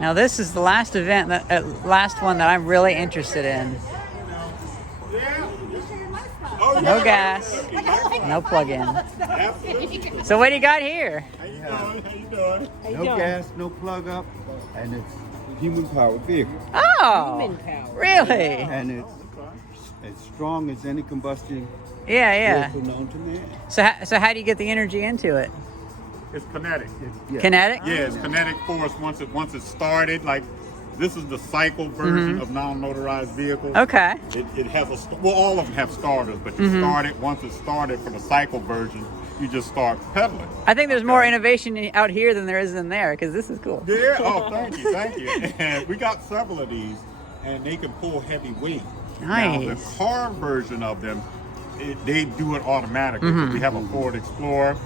Now this is the last event, last one that I'm really interested in. No gas, no plug-in. So what do you got here? How you doing? No gas, no plug up, and it's human powered vehicle. Oh, Human power. really? And it's as strong as any combustion Yeah. vehicle known to man. So how do you get the energy into it? It's kinetic. Kinetic? Yeah, it's kinetic force once it's started. Like this is the cycle version of non-motorized vehicles. Okay. It has all of them have starters, but you start it once it's started for the cycle version. You just start pedaling. I think there's more innovation out here than there is in there, because this is cool. Yeah. Oh, thank you. And we got several of these, and they can pull heavy weight. Now, the Nice. car version of them, they do it automatically. We have a Ford Explorer,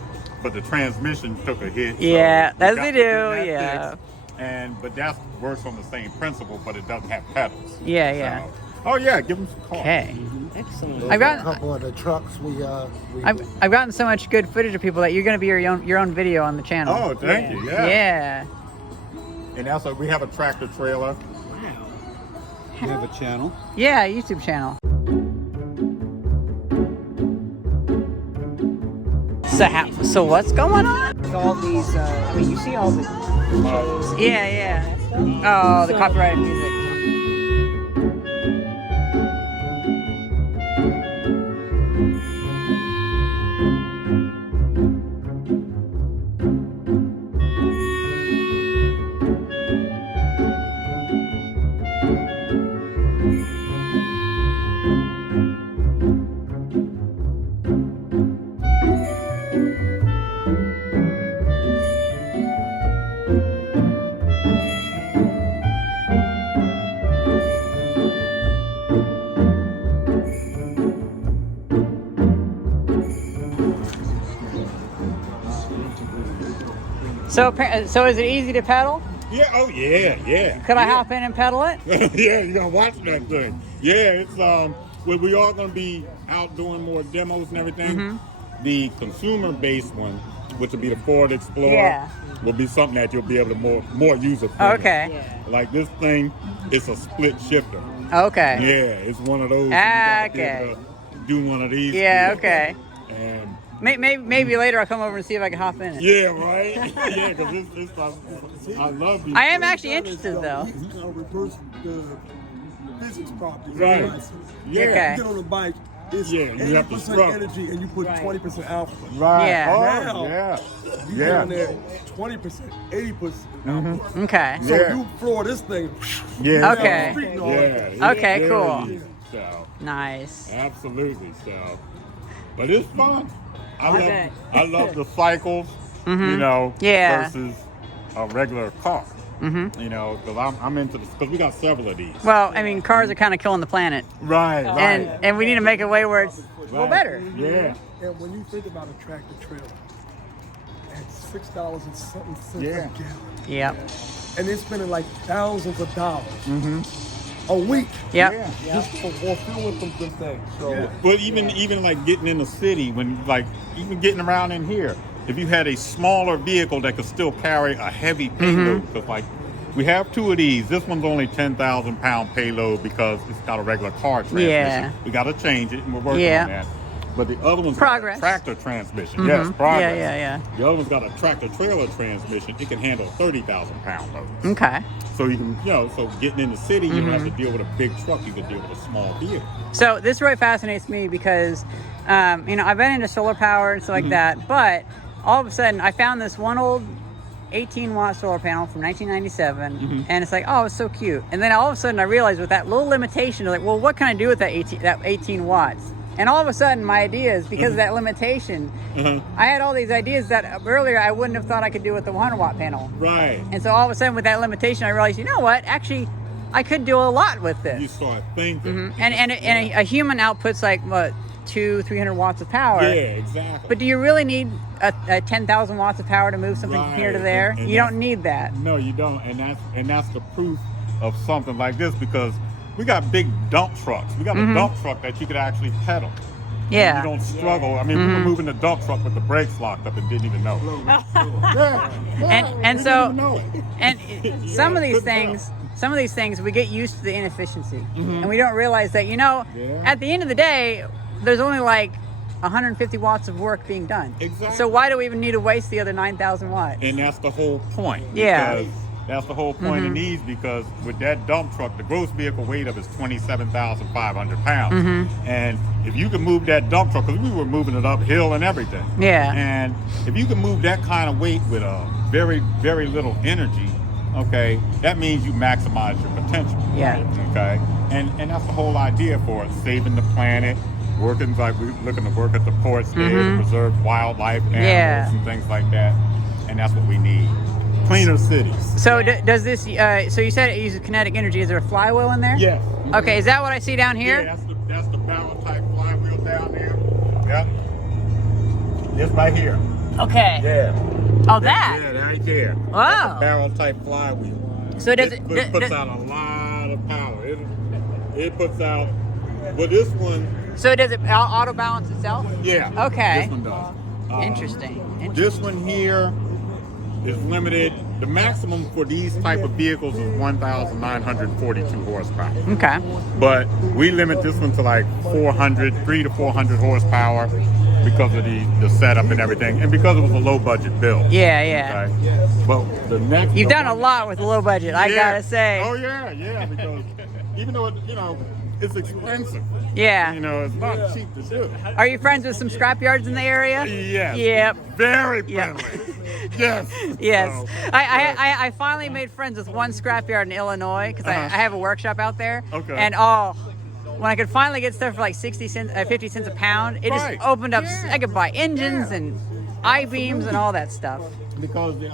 but the transmission took a hit. Yeah, so we as got they to get do, that yeah. fixed. But that works on the same principle, but it doesn't have pedals. Yeah. So, oh yeah, give them some cars. Okay. Excellent. I've A got couple of the trucks we I've gotten so much good footage of people that you're going to be your own video on the channel. Oh, thank you. Yeah. Yeah. And also, we have a tractor trailer. We have a channel. Yeah, YouTube channel. So what's going on? All these, I mean, you see all the. Yeah. Oh, the copyrighted music. So is it easy to pedal? Yeah. Oh yeah. Could I hop in and pedal it? Yeah, you're gonna watch that thing. Yeah, it's well, we are gonna be out doing more demos and everything. The consumer-based one, which will be the Ford Explorer, Yeah. will be something that you'll be able to more user friendly. Okay. Like this thing, it's a split shifter. Okay. Yeah, it's one of those. You gotta be Okay. able to do one of these. Yeah. deals. Okay. And Maybe later I'll come over and see if I can hop in it. yeah, right. Yeah, because I love these. I am actually interested though. He's gonna reverse the physics properties. Right. Yeah. Okay. You get on a bike, it's Yeah, you have to 80% struggle. energy and you put 20% alpha. Right. Yeah. Oh, Now, yeah. You get Yeah. on there 20%, 80% alpha. Okay. So Yeah. you floor this thing. Yeah. Okay. Yeah. Okay, it's cool. very easy. So, Nice. absolutely. So, but it's fun. bet. I love the cycles, you know, Yeah. versus a regular car. You know, because I'm into this, because we got several of these. Well, I mean, cars are kind of killing the planet, Right, and we need to make a way where it's better. Yeah. And when you think about a tractor trailer, at $6 and something cents Yeah. a gallon, Yep. and they're spending like thousands of dollars a week Yep. Yeah. just for fueling them things. So But even like getting in the city, when like even getting around in here, if you had a smaller vehicle that could still carry a heavy payload, because like we have two of these. This one's only 10,000 pound payload because it's got a regular car transmission. Yeah. We got to change it, and we're working Yeah. on that. But the other one's Progress. got a tractor transmission. Yes, progress. Yeah. The other one's got a tractor trailer transmission. It can handle 30,000 pound loads. Okay. So you can, so getting in the city, you don't have to deal with a big truck. You can deal with a small vehicle. So this really fascinates me because, I've been into solar power and stuff like that, but all of a sudden I found this one old 18-watt solar panel from 1997, and it's like, oh, it's so cute. And then all of a sudden I realized with that little limitation, like, well, what can I do with that 18 watts? And all of a sudden my ideas, because of that limitation, I had all these ideas that earlier I wouldn't have thought I could do with the 100-watt panel. Right. And so all of a sudden with that limitation, I realized, you know what? Actually, I could do a lot with this. You start thinking. And a human outputs like what 200-300 watts of power. Yeah, exactly. But do you really need a 10,000 watts of power to move something from here to Right, there? and You that's- don't need that. No, you don't, and that's the proof of something like this, because we got big dump trucks. We got a dump truck that you could actually pedal. Yeah. You don't struggle. I mean, we were moving the dump truck with the brakes locked up and didn't even know. And we so, didn't even know it. and some of these things, we get used to the inefficiency, and we don't realize that, at the end of the day, there's only like 150 watts of work being done. Exactly. So why do we even need to waste the other 9,000 watts? And that's the whole point. Yeah. Because that's the whole point of these, because with that dump truck, the gross vehicle weight of it is 27,500 pounds. And if you can move that dump truck, because we were moving it uphill and everything. Yeah. And if you can move that kind of weight with a very, very little energy, okay, that means you maximize your potential. Yeah. Okay. And that's the whole idea for it, saving the planet. Working like we're looking to work at the ports there to preserve wildlife, animals, and things like that, and that's what we need. Cleaner cities. So does this? So you said it uses kinetic energy. Is there a flywheel in there? Yes. Okay, is that what I see down here? Yeah, that's the barrel type flywheel down there. Yep. This right here. Okay. Yeah. Oh, that. Yeah, right there. Wow. Barrel type flywheel. So does it puts out a lot of power. It puts out. Well, this one. So does it auto balance itself? Yeah. Okay. This one does. Interesting. This one here is limited. The maximum for these type of vehicles is 1,942 horsepower. Okay. But we limit this one to like 3 to 400 horsepower because of the setup and everything, and because it was a low budget build. Yeah, yeah. Okay? But the next. You've done a lot with low budget, I gotta say. Oh yeah, because even though it's expensive. Yeah. It's not cheap to do. Are you friends with some scrap yards in the area? Yes. Yep. Very friendly. Yes. Yes. So, I finally made friends with one scrap yard in Illinois because I have a workshop out there. Okay. And when I could finally get stuff for like 50 cents a pound, it Right. just opened up. Yeah. I could buy engines and I-beams and all that stuff. Because the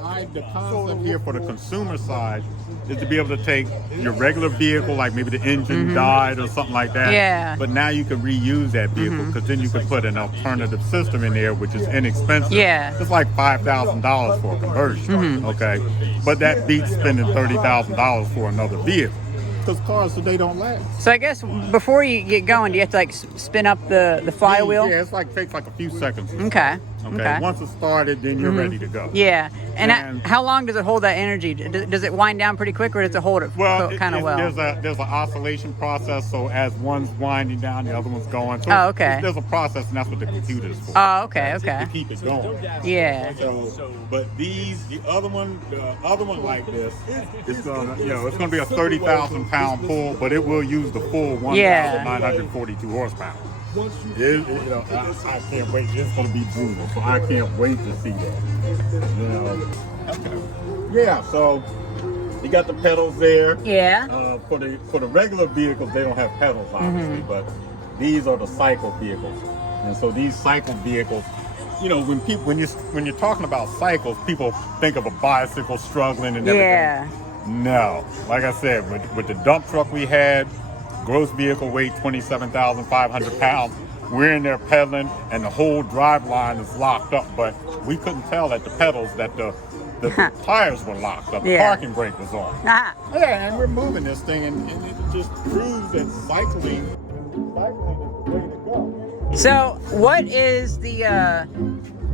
concept here for the consumer side is to be able to take your regular vehicle, like maybe the engine died or something like that. Yeah. But now you can reuse that vehicle because then you can put an alternative system in there, which is inexpensive. Yeah. It's like $5,000 for a conversion. Okay. But that beats spending $30,000 for another vehicle. Because cars today don't last. So I guess before you get going, do you have to like spin up the flywheel? Yeah, takes like a few seconds. Okay. Okay. Once it's started, then you're ready to go. Yeah. And And- how long does it hold that energy? Does it wind down pretty quick, or does it hold it kind of well? There's an oscillation process. So as one's winding down, the other one's going. So Oh, okay. There's a process, and that's what the computer is for. Oh, okay. To keep it going. Yeah. So, but the other one like this, it's gonna be a 30,000-pound pull, but it will use the full 1,942 horsepower. I can't wait. It's gonna be brutal. So I can't wait to see that. Yeah. So you got the pedals there. Yeah. For the regular vehicles, they don't have pedals, obviously, but these are the cycle vehicles. And so these cycle vehicles, when you're talking about cycles, people think of a bicycle struggling and everything. Yeah. No, like I said, with the dump truck we had, gross vehicle weight 27,500 pounds. We're in there pedaling, and the whole drive line is locked up. But we couldn't tell at the pedals that the tires were locked up. The parking brake was on. Ah. Yeah, and we're moving this thing, and it just proves that cycling is the way to go. So what is the?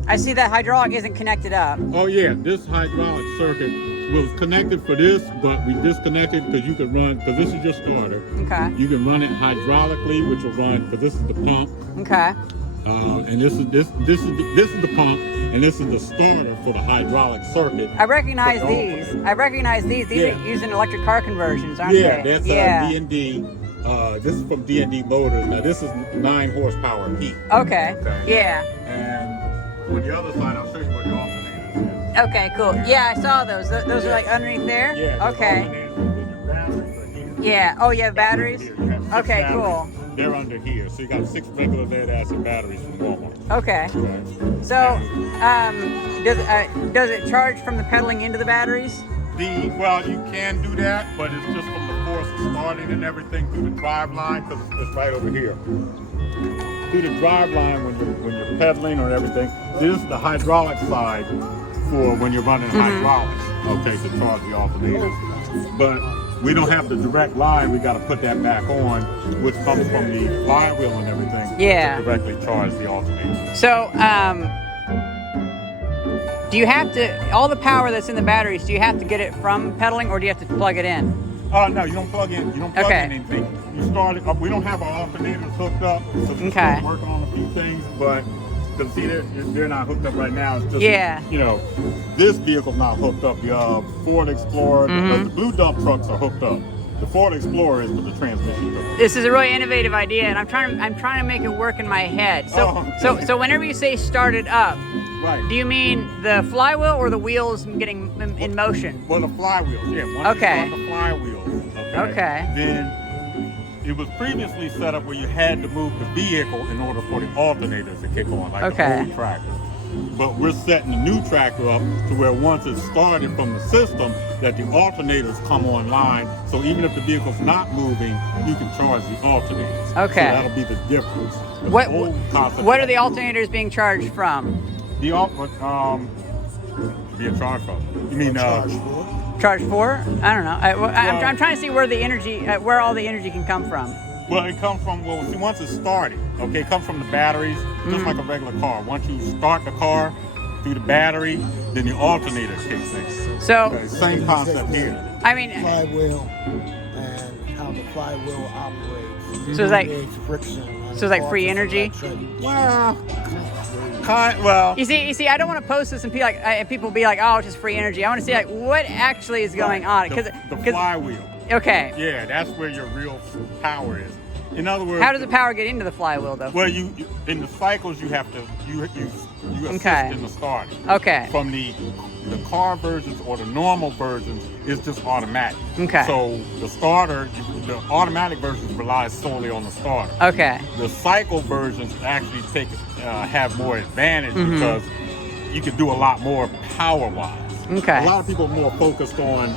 I see that hydraulic isn't connected up. Oh yeah, this hydraulic circuit was connected for this, but we disconnected because you could run, because this is your starter. Okay. You can run it hydraulically, which will run, because this is the pump. Okay. And this is the pump, and this is the starter for the hydraulic circuit. I recognize these. These are using electric car conversions, aren't Yeah, they? that's D&D. This is from D&D Motors. Now this is 9 horsepower peak. Okay. Yeah. And on the other side, I'll show you what the alternator is. Okay, cool. Yeah, I saw those. Those are like underneath there? Yeah. Okay. Batteries are here. Yeah. Oh, you have batteries? You have 6 Okay, batteries. cool. They're under here. So you got 6 regular lead acid batteries from Walmart. Okay. Okay. So, does it charge from the pedaling into the batteries? Well, you can do that, but it's just from the force of starting and everything through the drive line, because it's right over here. Through the drive line when you're pedaling or everything. This is the hydraulic side for when you're running hydraulics, okay, to charge the alternator. But we don't have the direct line. We got to put that back on, which comes from the flywheel and everything. Yeah. to directly charge the alternator. So, do you have to, all the power that's in the batteries, do you have to get it from pedaling, or do you have to plug it in? No, you don't plug in. You don't plug Okay. in anything. You start it up. We don't have our alternators hooked up, so we're Okay. still working on a few things. But because see, they're not hooked up right now. It's just Yeah. you know, this vehicle's not hooked up. The Ford Explorer, the blue dump trucks are hooked up. The Ford Explorer is with the transmission hooked up. This is a really innovative idea, and I'm trying to make it work in my head. So, so whenever you say start it up, Right. do you mean the flywheel or the wheels getting in motion? Well, the flywheels, yeah. Once Okay. you start the flywheels, Okay. then it was previously set up where you had to move the vehicle in order for the alternators to kick on, like Okay. the old tractor. But we're setting the new tractor up to where once it's started from the system, that the alternators come online. So even if the vehicle's not moving, you can charge the alternators. Okay. So that'll be the difference. The What old concept- what are the alternators being charged from? The being charged from? You mean Charged for? I don't know. I'm trying to see where the energy, where all the energy can come from. Well, it comes from, well, see, once it's started, okay, it comes from the batteries, just like a regular car. Once you start the car through the battery, then the alternator kicks in. So, Okay, same concept here. I mean, Flywheel and how the flywheel operates. So it's like- Creates friction and so it's like free causes energy? electric- Well, you see, I don't want to post this and be like, people be like, oh, it's just free energy. I want to see like what actually is going on, the flywheel. Okay. Yeah, that's where your real power is. In other words, How does the power get into the flywheel though? Well, you in the cycles you have to you assist Okay. in the starting. Okay. From the car versions or the normal versions is just automatic. Okay. So the starter, the automatic versions relies solely on the starter. Okay. The cycle versions actually have more advantage because you can do a lot more power wise. Okay. A lot of people are more focused on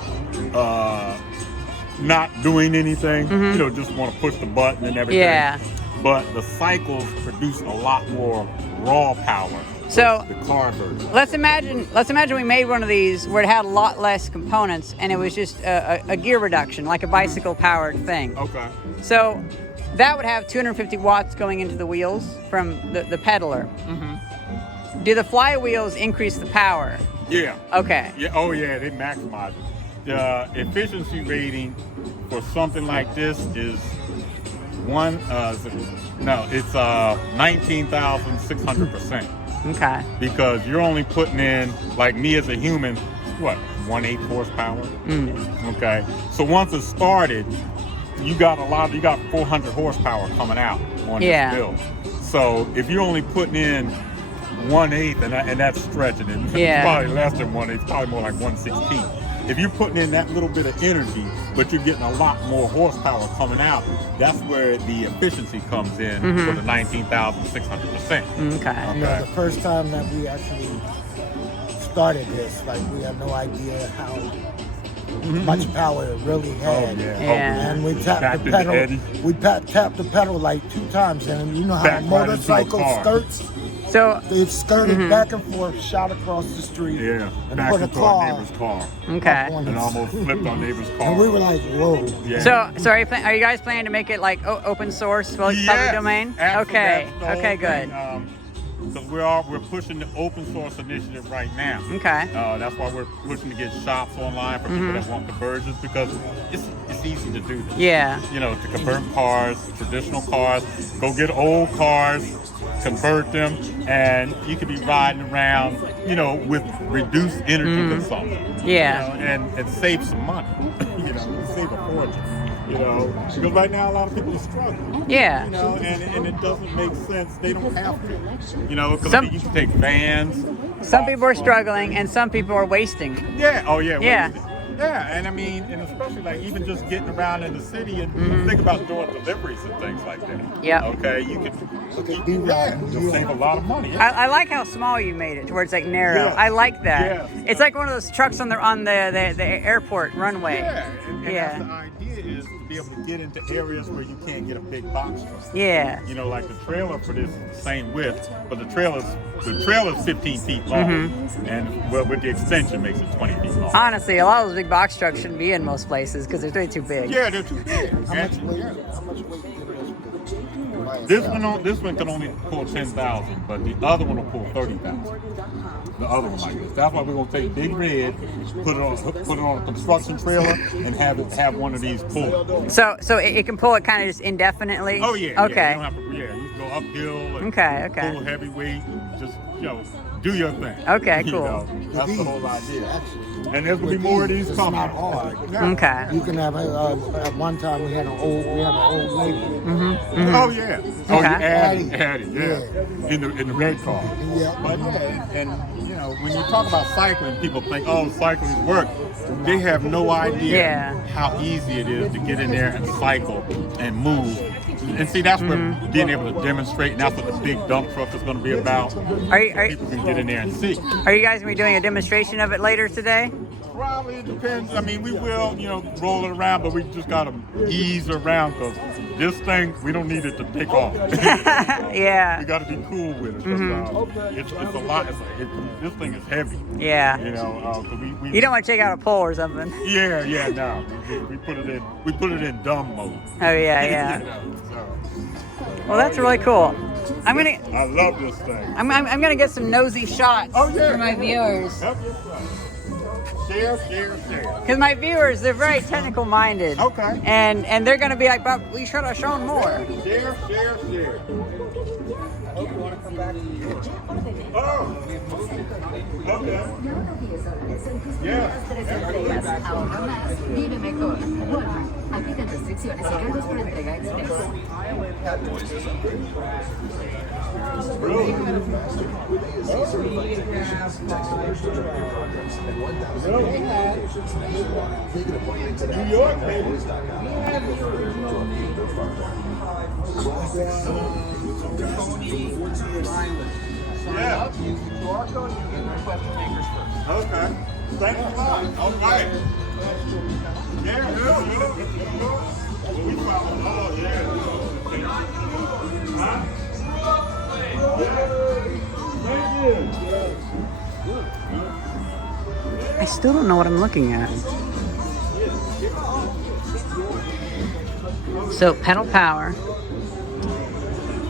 not doing anything. You know, just want to push the button and everything. Yeah. But the cycles produce a lot more raw power. So The car version. let's imagine we made one of these where it had a lot less components and it was just a gear reduction, like a bicycle powered thing. Okay. So that would have 250 watts going into the wheels from the pedaler. Do the flywheels increase the power? Yeah. Okay. Yeah. Oh yeah, they maximize it. The efficiency rating for something like this is it's 19,600%. Okay. Because you're only putting in, like me as a human, what, 1/8 horsepower? Okay. So once it's started, you got 400 horsepower coming out on Yeah. this build. So if you're only putting in 1/8, and that's stretching it, Yeah. it's probably less than 1/8, it's probably more like 1/16. If you're putting in that little bit of energy, but you're getting a lot more horsepower coming out, that's where the efficiency comes in for the 19,600%. Okay. You know, the first time that we actually started this, like we had no idea how much power it really had. Yeah. And we tapped Back the to the pedal. eddy. We tapped the pedal like 2 times, and you know how Back a right into a motorcycle car. skirts. So They skirted back and forth, shot across the street, Yeah, and back put a into our car neighbor's car. okay. on And it. almost flipped our neighbor's car. And we were like, whoa. Yeah. So are you guys planning to make it like open source, public domain? Absolutely. Okay. That's the whole Okay. Good. thing. Because we're pushing the open source initiative right now. Okay. That's why we're pushing to get shops online for people that want conversions, because it's easy to do this. Yeah. You know, to convert cars, traditional cars, go get old cars, convert them, and you could be riding around, you know, with reduced energy consumption. Yeah. You know, and save some money. You know, save a fortune. You know, because right now a lot of people are struggling. Yeah. You know, and it doesn't make sense. They don't have to. You know, because Some- you can take vans. Some people are struggling and some people are wasting. Yeah. Oh yeah. Yeah. Yeah, and I mean, and especially like even just getting around in the city and think about doing deliveries and things like that. Yep. Okay, you could. You'll save a lot of money. I like how small you made it, to where it's like narrow. Yeah. I like that. Yeah. It's like one of those trucks on the airport runway. Yeah, and Yeah. that's the idea, is to be able to get into areas where you can't get a big box truck. Yeah. You know, like the trailer for this is the same width, but the trailer's 15 feet long, and well, with the extension makes it 20 feet long. Honestly, a lot of those big box trucks shouldn't be in most places because they're way too big. Yeah, they're too big. How much weight? Yeah. How much weight did it This one can only pull 10,000, but the other one will pull 30,000. The other one like this. That's why we're gonna take Big Red, put it on a construction trailer, and have one of these pull. So it can pull it kind of just indefinitely. Oh yeah. Okay. Yeah, you can go uphill. And Okay. pull heavy weight. And just do your thing. Okay, You cool. know, that's the whole idea. Actually, And there's gonna be more of these it's coming. not hard. Okay. You can have at one time we had an old lady. Oh yeah. Oh, Okay. Addie, yeah. In the red car. Yeah. But and when you talk about cycling, people think, oh, cycling work. They have no idea how easy it is to get in there and cycle and move. And see, that's where being able to demonstrate, and that's what the big dump truck is going to be about. People can get in there and see. Are you guys going to be doing a demonstration of it later today? Probably it depends. I mean, we will, roll it around, but we just got to ease around because this thing, we don't need it to take off. Yeah. We got to be cool with it. 'Cause, it's a lot. This thing is heavy. Yeah. 'Cause we You don't want to take out a pole or something. Yeah, no. We put it in dumb mode. Oh yeah. So, Well, that's really cool. I love this thing. I'm gonna get some nosy shots Oh, yeah. for my viewers. Help yourself. Share. Because my viewers, they're very technical minded. Okay. And they're gonna be like, "Bob, we should have shown more." Share. Oh. Okay. Yeah. Ahorra más, vive mejor. Walmart. Aplican restricciones y cargos por entrega express. New York, baby. Yeah. Okay. Thanks a lot. All right. Yeah. We follow. Oh, yeah. Huh? Thank you. I still don't know what I'm looking at. So pedal power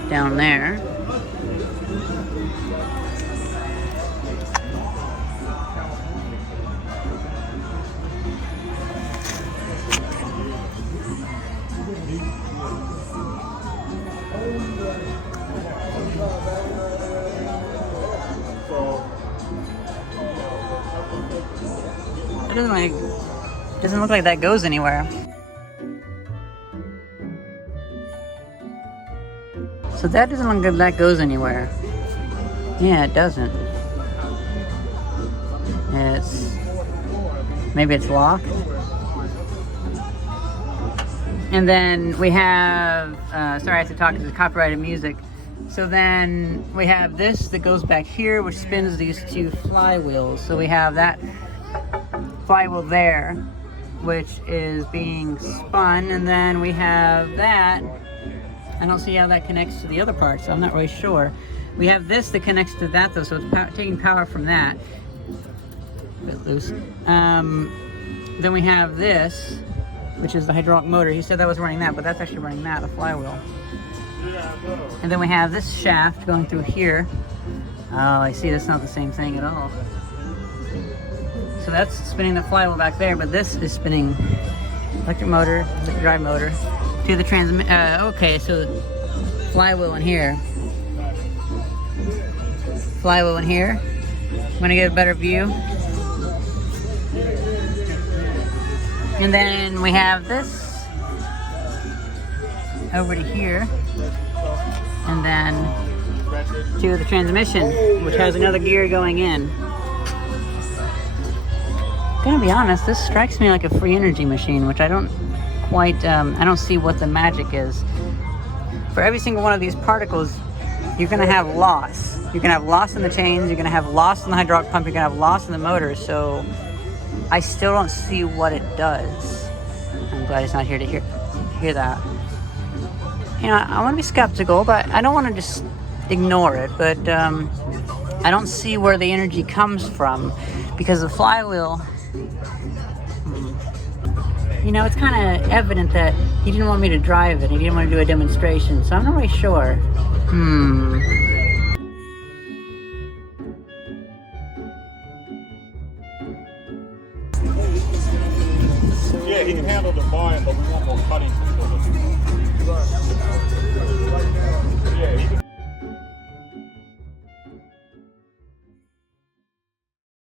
down there. It doesn't look like that goes anywhere. So that doesn't look like that goes anywhere. Yeah, it doesn't. Maybe it's locked. And then we have, sorry I have to talk because it's copyrighted music. So then we have this that goes back here, which spins these two flywheels. So we have that flywheel there, which is being spun, and then we have that. I don't see how that connects to the other part, so I'm not really sure. We have this that connects to that though, so it's taking power from that. A bit loose. Then we have this, which is the hydraulic motor. He said that was running that, but that's actually running that, the flywheel. And then we have this shaft going through here. Oh, I see, that's not the same thing at all. So that's spinning the flywheel back there, but this is spinning electric drive motor to the transmit. Okay, so flywheel in here. Flywheel in here. I'm gonna get a better view. And then we have this over to here. And then to the transmission, which has another gear going in. Gonna be honest, this strikes me like a free energy machine, which I don't quite, I don't see what the magic is. For every single one of these particles, you're gonna have loss. You're gonna have loss in the chains, you're gonna have loss in the hydraulic pump, you're gonna have loss in the motor, so I still don't see what it does. I'm glad it's not here to hear that. You know, I wanna be skeptical, but I don't wanna just ignore it, but I don't see where the energy comes from, because the flywheel, you know, it's kind of evident that he didn't want me to drive it. He didn't want to do a demonstration, so I'm not really sure. Yeah, he can handle the volume, but we want more cutting